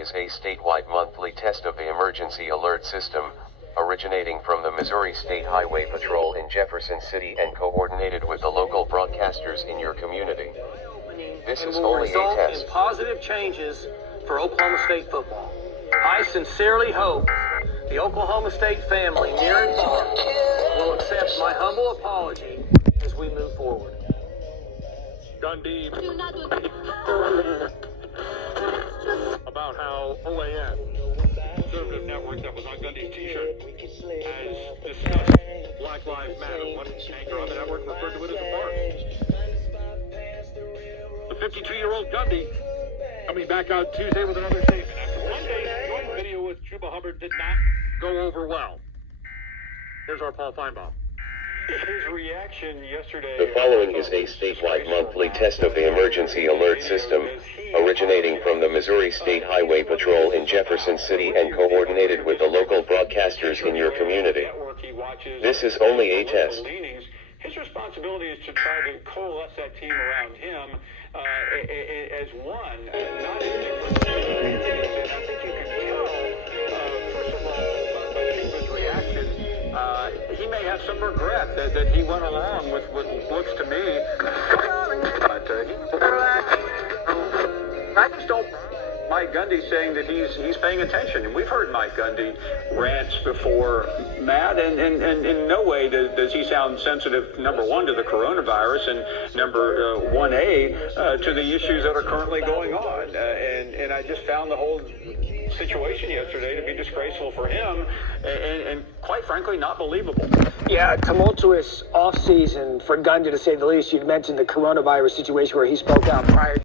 is a statewide monthly test of the emergency alert system, originating from the Missouri State Highway Patrol in Jefferson City and coordinated with the local broadcasters in your community. This is only a test. In positive changes for Oklahoma State football. I sincerely hope the Oklahoma State family, near and far, will accept my humble apology as we move forward. Gundy about how OAN, conservative network that was on Gundy's t-shirt, has discussed Black Lives Matter. One anchor on the network referred to it as a farce. The 52-year-old Gundy coming back out Tuesday with another statement. After Monday's joint video with Chuba Hubbard did not go over well. Here's our Paul Feinbaum. His reaction yesterday. The following is a statewide monthly test of the emergency alert system, originating from the Missouri State Highway Patrol in Jefferson City and coordinated with the local broadcasters in your community. This is only a test. His responsibility is to try to coalesce that team around him as one, not as different. And I think you can tell, first of all, by Chuba's reaction, he may have some regret that he went along with what looks to me. But I just don't. Mike Gundy saying that he's paying attention, and we've heard Mike Gundy rants before, Matt, and in no way does he sound sensitive, number one, to the coronavirus, and number 1A, to the issues that are currently going on. And I just found the whole situation yesterday to be disgraceful for him, and quite frankly, not believable. Yeah, tumultuous offseason for Gundy, to say the least. You'd mentioned the coronavirus situation where he spoke out prior